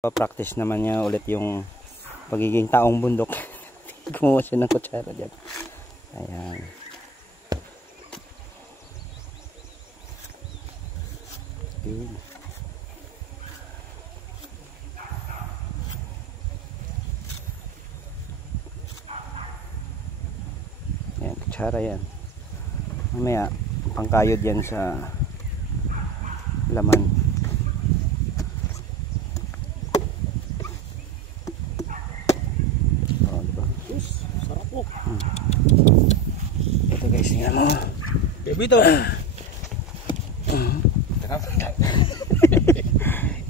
Practice naman niya ulit yung pagiging taong bundok. Gumawa siya ng kutsara dyan. Ayan. Okay. Ayan, kutsara yan. Mamaya, pangkayod yan sa laman. Ito guys, tingnan mo. Baby to.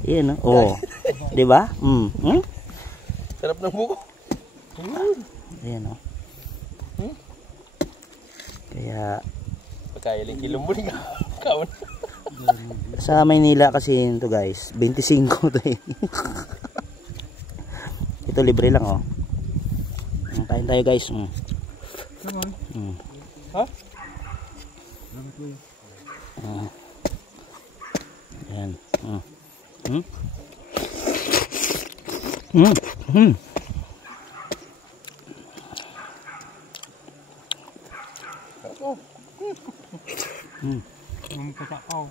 Yan oh. Di ba? Sarap ng buko. Ayan oh. Kaya pagkailing kilong mo rin kaon. sa Maynila kasi ito guys, 25 to eh. Ito libre lang oh. Kain tayo guys. Ha? Ayan. Kakao.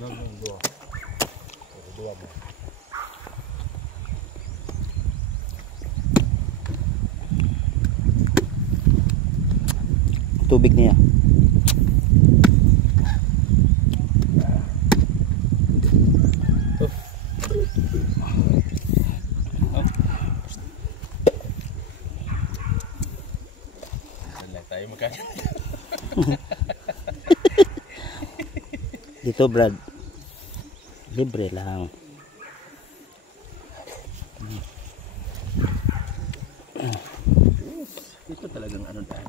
Dua. Dua mo. Tubig niya. Wala tayo magkakain. Dito Brad, libre lang. Ito talagang ano tayo.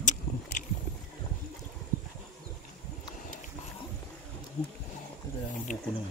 Ito talagang buko nung.